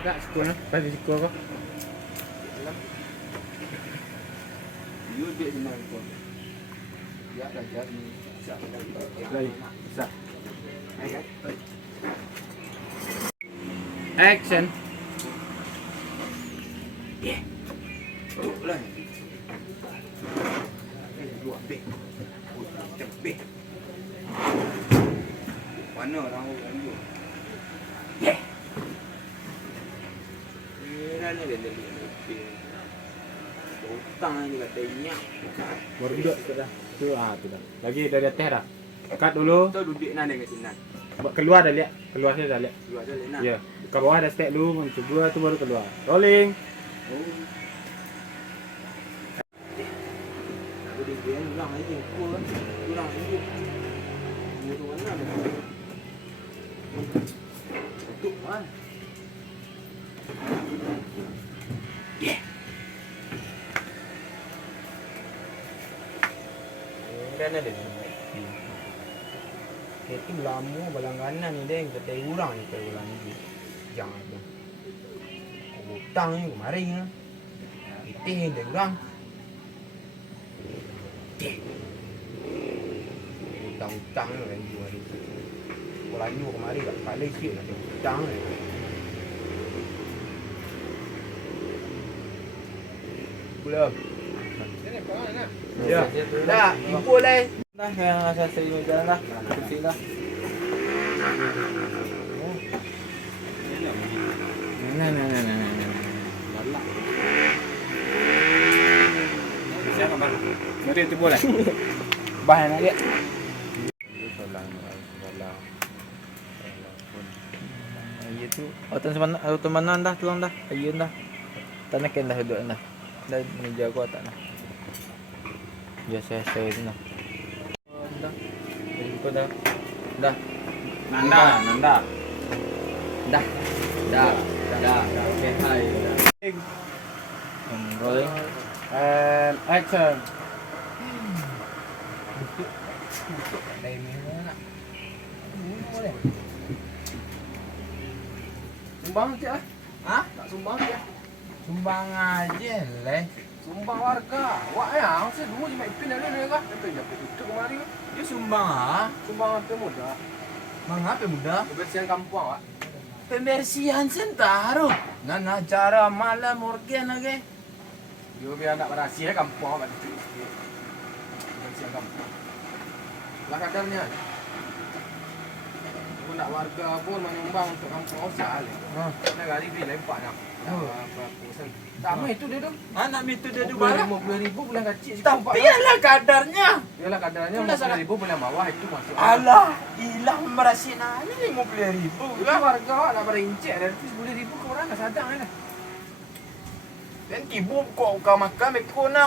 Agak sikul lah. Pasti sikul kau. You bit senang kau. Ya dah jadi. Lagi. Bisa. Action. Tuk lah. Dua bit. Tebih. Mana orang you? Dah ni dia lebih. Utang ni katanya. Baru duduk sudah. Tu tu dah. Lagi dari atas dah. Cut dulu. Tu duduk nak dengan sini. Keluar dah lihat. Keluar saya dah lihat. Dua dah nak. Ya. Ke bawah dah step dulu. Macam dua tu baru keluar. Rolling. Oh. Aku dia ulang lagi aku kan. Ulang lagi. Mutu mana ni? Tutup kan. Kan ada ni. Itu lama balangganan ni deng ketai urang ni ketai urang ni. Jangan dah. Hutang ni kemarin ah. Kita deng urang. Hutang ni orang jual ni. Orang jual kemarin tak kali sikit nak hutang ni. Belum. Ya, dah, ibu lah. Dah yang saya jalan dah. Kecil dah. Nah. Balak. Siapa bang? Mari tu boleh. Bahan nak lihat. Ayo tu, auto mana dah tuang dah, ayo dah. Tanah ken dah duduk dah. Dah meja aku tak dah. Biasa saya tu dah. Dah. Jadi kau dah. Dah. Nanda. Dah. Okay, hai. Rolling. And action. Đây mình nak. Boleh. Sumbang je. Ha? Tak sumbang je. Sumbang aja leh. Sumbang warga. Wak yang saya dulu je main pin ada ni kah? Tapi dapat itu kemari. Dia sumbang ah. Sumbang apa muda? Mengapa muda? Kebersihan kampung awak. Pembersihan sentaro. Nana cara malam organ lagi. Dia biar nak berhasil kampung awak tu. Kebersihan kampung. Lah kadarnya. Aku nak warga pun menyumbang untuk kampung awak sial. Nak kali beli lempak nak. Apa pusing. Tak mau itu dia tu. Anak itu dia tu barang. 50,000 bulan kecil. Tapi ialah kadarnya. Yalah kadarnya Itulah salah. 50,000 bulan bawah itu masuk. Alah, hilang merasin ani 50,000. Itu warga awak nak berincik dari 10,000 ke orang dah sadar kan. Dan tibu kau makan mekona.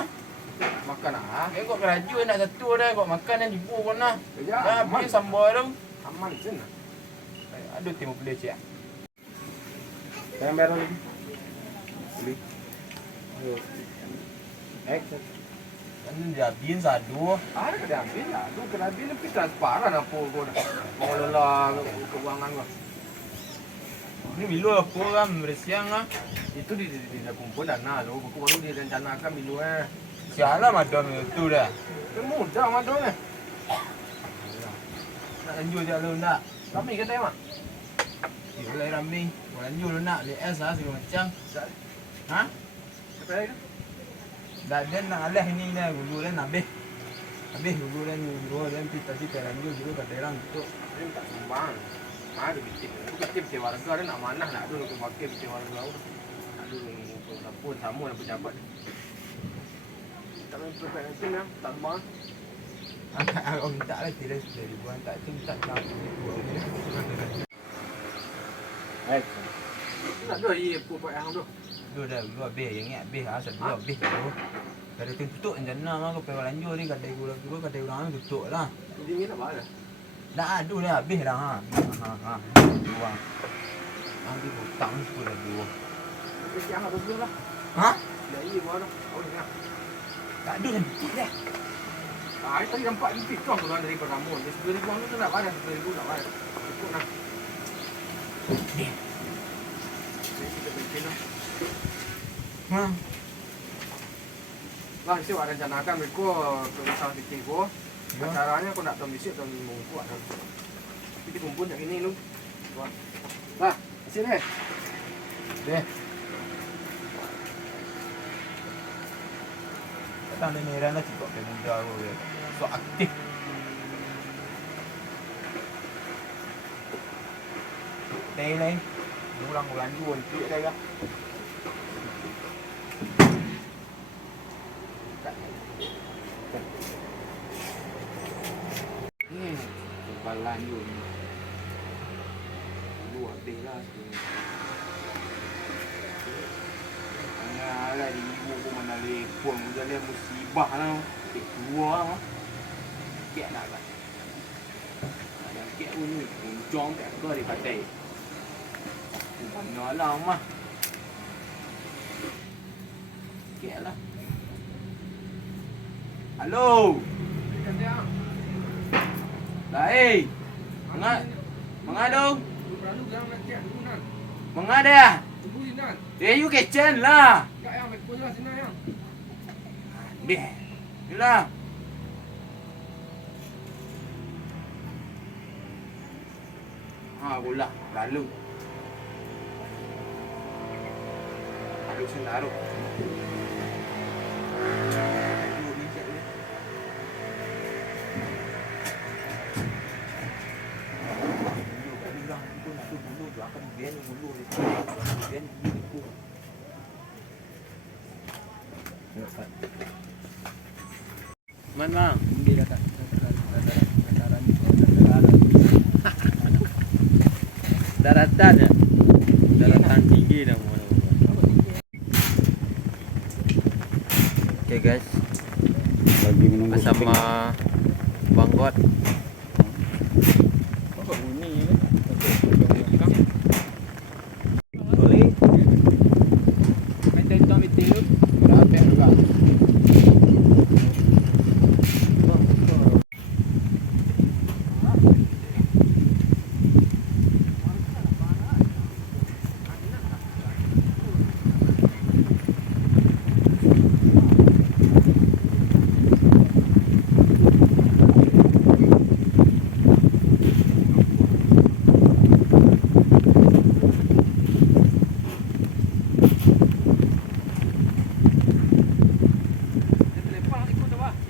Makan ah. Kau keraju nak satu dah kau makan dan tibu kona. Ya, Dah aman. beli sambal tu. Aman sana. Aduh timu boleh cik. Jangan bayar lagi. Beli. Action. Kan dia bin sadu. Ada kena ambil lah. Tu kena ambil tapi transparan apa kau dah. Mau lelah keuangan kau. Ini bilu apa kan bersiang ah. Itu di kumpul dana lo. Buku baru direncanakan bilu Sialah madam itu dah. Mudah madam Nak lanjut je lu nak. Kami kata mak. Boleh ramai. Lanjut lu nak LS ah segala macam. Ha? Siapa lagi? Dah dia nak alih ni dah gulu dah habis. Habis gulu dan kita lanjut dulu kat daerah tu. Dia tak sumbang. Ada bikin. Aku bikin warga dia nak manah nak dulu ke pakai bikin warga aku. Nak dulu pun sama nak pejabat. Tak main perfect nanti lah. Tak sumbang. Aku minta lah tidak sudah ribuan tak tu minta tak. Action. Nak dua ye pupuk yang tu. Dua dah dua habis yang ingat habis ah satu habis tu. Kada tutup jana mah kau pergi lanjut ni kadai gula kadai orang tutup lah. Jadi ni nak mana? Dah ada dah habis dah ha. Ha. Buang. Nanti hutang sepuluh dua. Siang harus dulu lah. Ha? Dah ye mana? Oh ingat. Tak ada sedikit dah. Tadi nampak ni TikTok tu dari Pergamun. Dia 2,000 orang tu tak ada, 2,000 tak ada. Cukup lah. Ni kita bikin lah. Lah, saya ada rencanakan mereka ke usaha bikin ko. Acaranya aku nak tahu bisik tahun minggu kuat. Kita kumpul yang ini lu. Lah, sini. Deh. Datang ni Rana cukup ke muda aku dia. So aktif. Đây này. Ulang dua itu đây kan. Kebalan dulu. Luar biasa. Lah ibu pun mana lepon jadi musibah lah. Dua kek nak kan. Yang kek ni unjong kek ke di pantai. Mana lah mah. Kek lah. Halo. Lah Mengado. Mengada. You kitchen lah. Deh. Inilah. Bola lalu. Lalu senaruh. Man bang. Hindi kata Daratan ya. Daratan tinggi dah mana. Okay guys. Lagi menunggu Bersama Bang God. Kok bunyi ni? Boleh. Main tentang meeting tu. Berapa juga?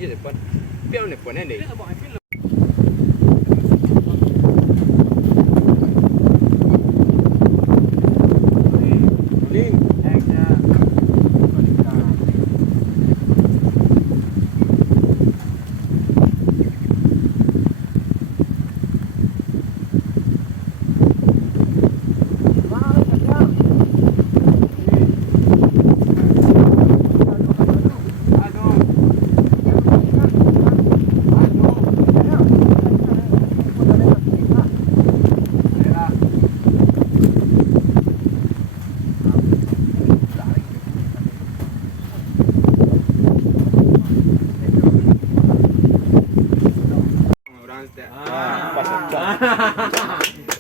Depan. Pian depan ni.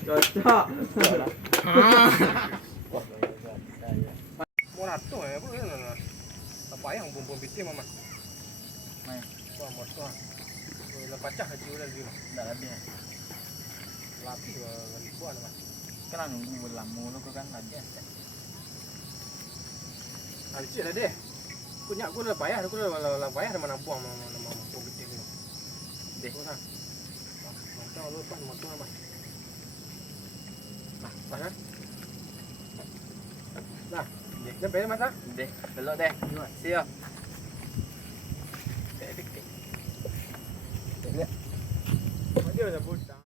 Cocok. Morato apa kan? Apa yang bumbung bitin mama? Mai. Wah, motor. Lepas pecah haji udah lagi mah. Dah habis. Lapi ribuan mah. Kan nunggu lama lu kan habis. Habis dah deh. Punya aku dah payah, aku dah payah mana buang nama bitin ni. Deh, sana. Motor lupa motor mah. Nah, nah, dia beli mata. Deh, belok deh. Siap. Dia dah buta.